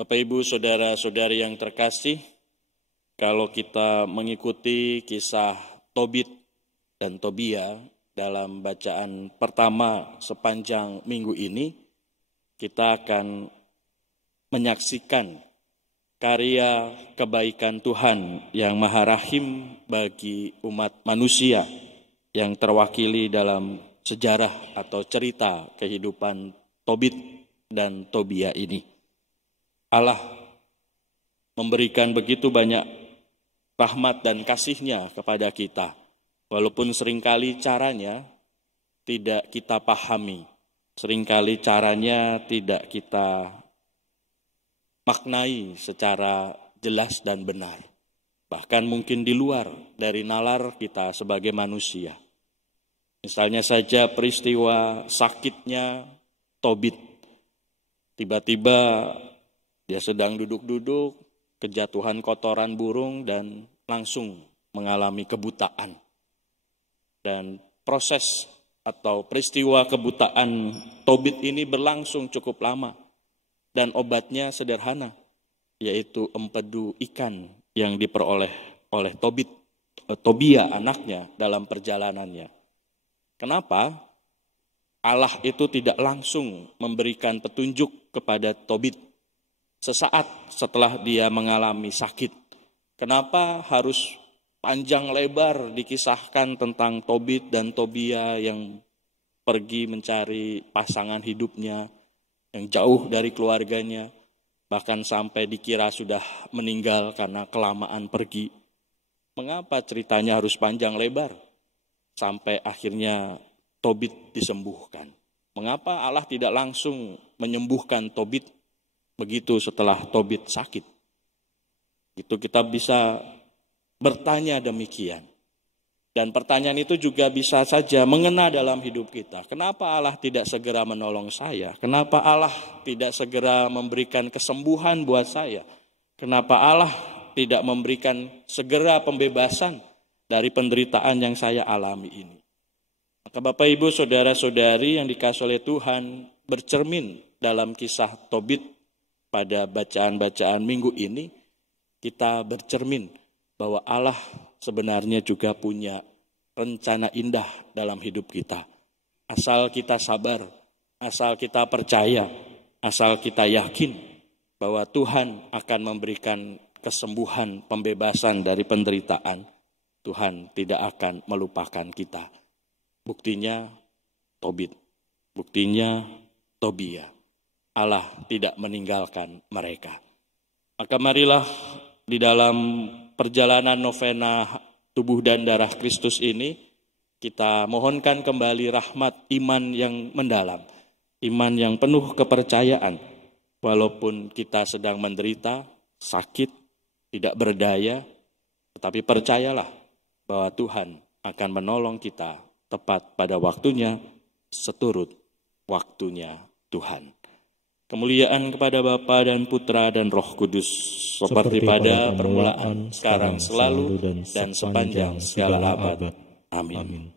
Bapak, Ibu, saudara-saudari yang terkasih, kalau kita mengikuti kisah Tobit dan Tobia dalam bacaan pertama sepanjang minggu ini, kita akan menyaksikan karya kebaikan Tuhan yang Maha Rahim bagi umat manusia yang terwakili dalam sejarah atau cerita kehidupan Tobit dan Tobia ini. Allah memberikan begitu banyak rahmat dan kasih-Nya kepada kita, walaupun seringkali caranya tidak kita pahami, seringkali caranya tidak kita maknai secara jelas dan benar, bahkan mungkin di luar dari nalar kita sebagai manusia. Misalnya saja peristiwa sakitnya Tobit. Tiba-tiba dia sedang duduk-duduk, kejatuhan kotoran burung dan langsung mengalami kebutaan. Dan proses atau peristiwa kebutaan Tobit ini berlangsung cukup lama. Dan obatnya sederhana, yaitu empedu ikan yang diperoleh oleh Tobia anaknya dalam perjalanannya. Kenapa? Allah itu tidak langsung memberikan petunjuk kepada Tobit sesaat setelah dia mengalami sakit. Kenapa harus panjang lebar dikisahkan tentang Tobit dan Tobia yang pergi mencari pasangan hidupnya, yang jauh dari keluarganya, bahkan sampai dikira sudah meninggal karena kelamaan pergi. Mengapa ceritanya harus panjang lebar sampai akhirnya Tobit disembuhkan? Mengapa Allah tidak langsung menyembuhkan Tobit begitu setelah Tobit sakit? Itu kita bisa bertanya demikian. Dan pertanyaan itu juga bisa saja mengena dalam hidup kita. Kenapa Allah tidak segera menolong saya? Kenapa Allah tidak segera memberikan kesembuhan buat saya? Kenapa Allah tidak memberikan segera pembebasan dari penderitaan yang saya alami ini? Maka Bapak, Ibu, saudara-saudari yang dikasihi oleh Tuhan, bercermin dalam kisah Tobit pada bacaan-bacaan minggu ini, kita bercermin bahwa Allah sebenarnya juga punya rencana indah dalam hidup kita. Asal kita sabar, asal kita percaya, asal kita yakin bahwa Tuhan akan memberikan kesembuhan, pembebasan dari penderitaan. Tuhan tidak akan melupakan kita. Buktinya Tobit, buktinya Tobia. Allah tidak meninggalkan mereka. Maka marilah di dalam perjalanan novena tubuh dan darah Kristus ini, kita mohonkan kembali rahmat iman yang mendalam, iman yang penuh kepercayaan. Walaupun kita sedang menderita, sakit, tidak berdaya, tetapi percayalah bahwa Tuhan akan menolong kita tepat pada waktunya, seturut waktunya Tuhan. Kemuliaan kepada Bapa dan Putra dan Roh Kudus, seperti pada permulaan, sekarang, selalu, dan sepanjang segala abad. Amin.